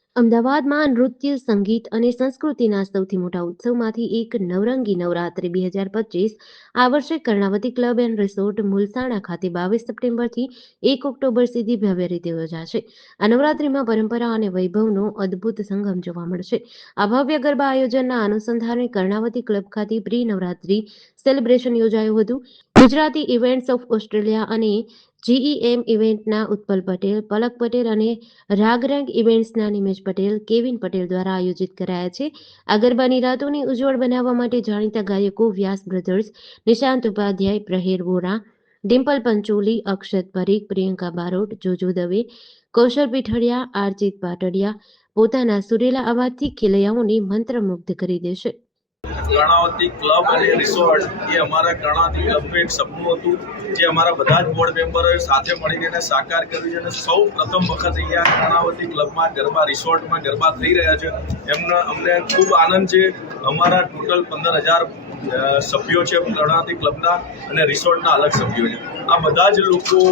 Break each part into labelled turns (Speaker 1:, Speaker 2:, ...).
Speaker 1: અમદાવાદમાં નૃત્ય, સંગીત અને સંસ્કૃતિના સૌથી મોટા ઉત્સવમાંથી એક નવરંગી નવરાત્રિ 2025 આ વર્ષે Karnavati club and resort Mulsana ખાતે 22 સપ્ટેમ્બરથી 1 ઓક્ટોબર સુધી ભવ્ય રીતે યોજાશે. આ નવરાત્રિમાં પરંપરા અને વૈભવનો અદ્ભુત સંગમ જોવા મળશે. આ ભવ્ય ગરબા આયોજનના અનુસંધાને કર્ણાવતી ક્લબ ખાતે પ્રી નવરાત્રિ સેલિબ્રેશન યોજાયું હતું. ગુજરાતી ઇવેન્ટ્સ ઓફ ઓસ્ટ્રેલિયા અને જીઈએમ ઇવેન્ટના ઉત્પલ પટેલ, પલક પટેલ અને રાગરંગ ઇવેન્ટ્સના નિમેશ પટેલ, કેવિન પટેલ દ્વારા આયોજિત કરાયા છે. આ ગરબાની રાતોને ઉજ્જવળ બનાવવા માટે જાણીતા ગાયકો વ્યાસ બ્રધર્સ, નિશાંત ઉપાધ્યાય, પ્રહેર વોરા, ડિમ્પલ પંચોલી, અક્ષત પરીખ, પ્રિયંકા બારોટ, જોજો દવે, કૌશલ પીઠડિયા, આરજીત પાટડિયા પોતાના સુરેલા અવાજથી ખેલૈયાઓને મંત્રમુગ્ધ કરી દેશે.
Speaker 2: કર્ણાવતી ક્લબ અને રિસોર્ટ એ અમારા કર્ણાવતી ક્લબનું એક સપનું હતું, જે અમારા બધા જ બોર્ડ મેમ્બરોએ સાથે મળીને સાકાર કર્યું છે. અને સૌ પ્રથમ વખત અહીંયા કર્ણાવતી ક્લબમાં ગરબા રિસોર્ટમાં ગરબા થઈ રહ્યા છે. અમને ખૂબ આનંદ છે. અમારા ટોટલ 15,000 સભ્યો છે કર્ણાવતી ક્લબના, અને રિસોર્ટના અલગ સભ્યો છે. આ બધા જ લોકો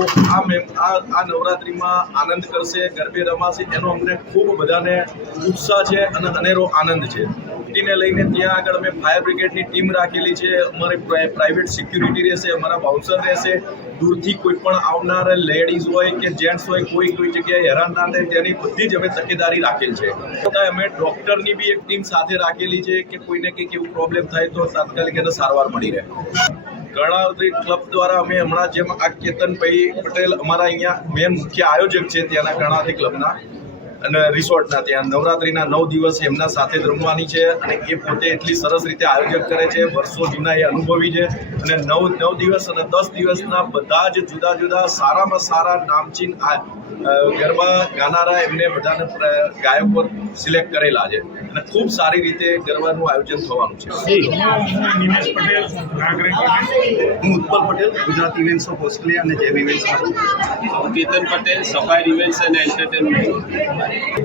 Speaker 2: આ નવરાત્રિમાં આનંદ કરશે, ગરબે રમાશે, એનો અમને ખૂબ બધાને ઉત્સાહ છે અને અનેરો આનંદ છે. ને લઈને ત્યાં આગળ અમે ફાયર બ્રિગેડની ટીમ રાખેલી છે. અમારી પ્રાઇવેટ સિક્યુરિટી રહેશે, અમારા બાઉન્સર રહેશે. દૂરથી કોઈ પણ આવનાર લેડીઝ હોય કે જેન્ટ્સ હોય, કોઈ જગ્યાએ હેરાન ના થાય તેની બધી જ અમે તકેદારી રાખેલ છે. અમે ડૉક્ટરની બી એક ટીમ સાથે રાખેલી છે કે કોઈને કંઈક એવું પ્રોબ્લેમ થાય તો તાત્કાલિક એને સારવાર મળી રહે. કર્ણાવતી ક્લબ દ્વારા અમે હમણાં જેમ આ કેતનભાઈ પટેલ અમારા અહીંયા મેન મુખ્ય આયોજક છે ત્યાંના કર્ણાવતી ક્લબના અને રિસોર્ટના, ત્યાં નવરાત્રિના 9 દિવસ એમના સાથે જ રમવાની છે. અને એ પોતે એટલી સરસ રીતે આયોજન કરે છે, વર્ષો જૂના એ અનુભવી છે. અને 9 દિવસ અને 10 દિવસના બધા જ જુદા જુદા સારામાં સારા નામચીન ગરબા ગાનારા એમને બધાને ગાયકો સિલેક્ટ કરેલા છે. અને ખૂબ સારી રીતે ગરબાનું આયોજન થવાનું છે.
Speaker 3: નિમેશ પટેલ,
Speaker 4: હું Utpal Patel, Gujarat events of Australia અને જેમ ઇવેન્ટ્સ.
Speaker 5: કેતન પટેલ, સફાઈ ઇવેન્ટ્સ એન્ડ એન્ટરટેનમેન્ટ.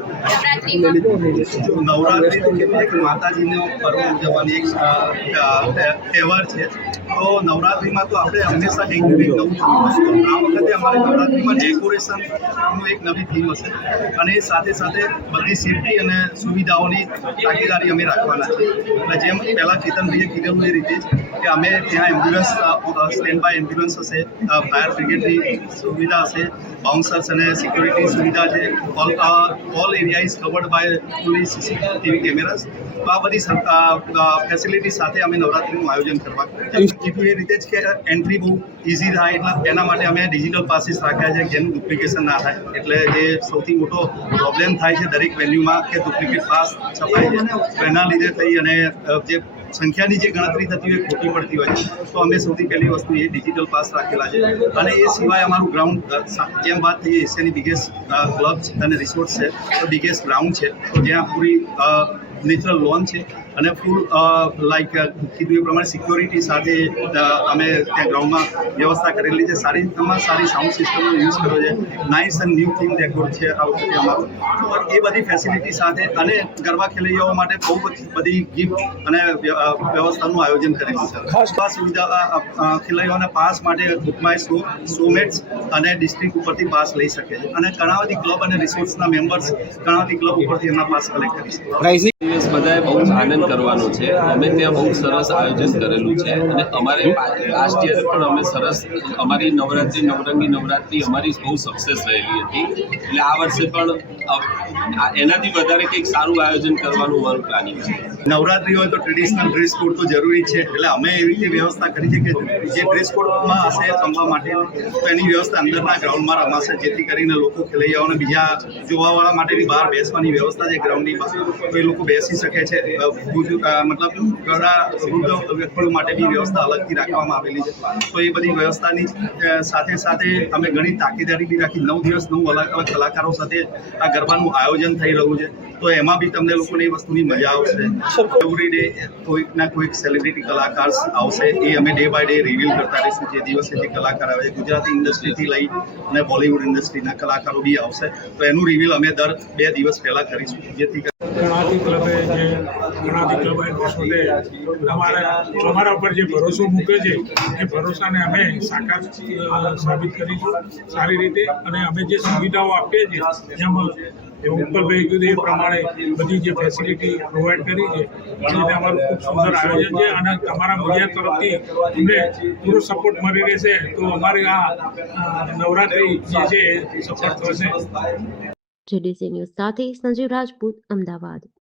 Speaker 4: નવરાત્રિ એક માતાજીનો પર્વ ઉજવવાની એક તહેવાર છે. તો નવરાત્રિમાં તો આપણે હંમેશા કંઈક નવું જોવું. આ વખતે અમારે નવરાત્રિમાં ડેકોરેશનનું એક નવી થીમ હશે, અને સાથે સાથે બધી સેફ્ટી અને સુવિધાઓની તાકીદારી અમે રાખવાના છે. એટલે જેમ પહેલાં કેતનભાઈએ કીધેલું એ રીતે જ કે અમે ત્યાં એમ્બ્યુલન્સ, સ્ટેન્ડ બાય એમ્બ્યુલન્સ હશે, ફાયર બ્રિગેડની સુવિધા હશે, બાઉન્સર્સ અને સિક્યુરિટી સુવિધા છે. All area is covered by fully CCTV cameras. તો આ બધી ફેસિલિટી સાથે અમે નવરાત્રિનું આયોજન કરવા કીધું એ રીતે જ કે એન્ટ્રી બહુ ઇઝી થાય, એટલે એના માટે અમે ડિજિટલ પાસીસ રાખ્યા છે, જેનું ડુપ્લિકેશન ના થાય. એટલે જે સૌથી મોટો પ્રોબ્લેમ થાય છે દરેક વેન્યુમાં કે ડુપ્લિકેટ પાસ છપાય છે, તો એના લીધે થઈ અને જે સંખ્યાની જે ગણતરી થતી હોય ખોટી પડતી હોય છે. તો અમે સૌથી પહેલી વસ્તુ એ ડિજિટલ પાસ રાખેલા છે. અને એ સિવાય અમારું ગ્રાઉન્ડ, જેમ વાત થઈ એશિયાની બિગેસ્ટ ક્લબ અને રિસોર્ટ છે, તો બિગેસ્ટ ગ્રાઉન્ડ છે, તો જ્યાં પૂરી નેચરલ લોન છે અને ફૂલ લાઈક કીધું એ પ્રમાણે સિક્યોરિટી સાથે અમે ત્યાં ગ્રાઉન્ડમાં વ્યવસ્થા કરેલી છે. સારી સાઉન્ડ સિસ્ટમનો યુઝ કર્યો છે. Nice and new theme decor છે આ વખતે અમારું. તો એ બધી ફેસિલિટી સાથે અને ગરબા ખેલૈયાઓ માટે બહુ બધી ગિફ્ટ અને વ્યવસ્થાનું આયોજન કરેલું છે. ખાસ સુવિધા ખેલૈયાઓના પાસ માટે બુકમાય શોમેટ્સ અને ડિસ્ટ્રિક્ટ ઉપરથી પાસ લઈ શકે છે. અને કર્ણાવતી ક્લબ અને રિસોર્ટ્સના મેમ્બર્સ કર્ણાવતી ક્લબ ઉપરથી એમના પાસ કલેક્ટ કરી શકે.
Speaker 5: બધાએ બહુ જ આનંદ કરવાનો છે. અમે ત્યાં બહુ સરસ આયોજન કરેલું છે. અને અમારે લાસ્ટ યર પણ અમે સરસ અમારી નવરંગી નવરાત્રિ અમારી બહુ સક્સેસ રહેલી હતી. એટલે આ વર્ષે પણ એનાથી વધારે કંઈક સારું આયોજન કરવાનું અમારું પ્લાનિંગ છે.
Speaker 4: નવરાત્રિ હોય તો ટ્રેડિશનલ ડ્રેસ કોડ તો જરૂરી છે. એટલે અમે એવી રીતે વ્યવસ્થા કરી છે કે જે ડ્રેસ કોડમાં હશે રમવા માટે, તો એની વ્યવસ્થા અંદરના ગ્રાઉન્ડમાં રમાશે, જેથી કરીને લોકો ખેલૈયાઓને બીજા જોવાવાળા માટેની બહાર બેસવાની વ્યવસ્થા છે ગ્રાઉન્ડની બહાર, તો એ લોકો બેસી શકે છે. મતલબ ઘણા વૃદ્ધ વ્યક્તિઓ માટે બી વ્યવસ્થા અલગથી રાખવામાં આવેલી છે. તો એ બધી વ્યવસ્થાની સાથે સાથે અમે ઘણી તાકીદારી બી રાખી. 9 દિવસ 9 અલગ અલગ કલાકારો સાથે આ ગરબાનું આયોજન થઈ રહ્યું છે. તો એમાં બી તમને લોકોને એ વસ્તુની મજા આવશે. એવરી ડે કોઈકના કોઈક સેલિબ્રિટી કલાકાર આવશે, એ અમે ડે બાય ડે રિવીલ કરતા રહીશું. જે દિવસે જે કલાકાર આવે છે, ગુજરાતી ઇન્ડસ્ટ્રીથી લઈ અને બોલિવૂડ ઇન્ડસ્ટ્રીના કલાકારો બી આવશે. તો એનું રિવીલ અમે દર 2 દિવસ પહેલાં કરીશું, જેથી
Speaker 3: કર્ણાવતી ક્લબે કર્ણાવતી ક્લબ અમારા ઉપર જે ભરોસો મૂક્યો છે, એ ભરોસાને અમે સાકાર સાબિત કરીશું સારી રીતે. અને અમે જે સુવિધાઓ આપીએ છીએ, જેમ ઉત્પલભાઈ કીધું એ પ્રમાણે બધી જે ફેસિલિટી પ્રોવાઈડ કરી છે એ રીતે અમારું ખૂબ સુંદર આયોજન છે અને તમારા મીડિયા તરફથી અમને પૂરો સપોર્ટ મળી રહેશે તો અમારી આ નવરાત્રિ જે છે એ સફળ થશે.
Speaker 1: જેડીસી ન્યૂઝ સાથે સંજીવ રાજપૂત, અમદાવાદ.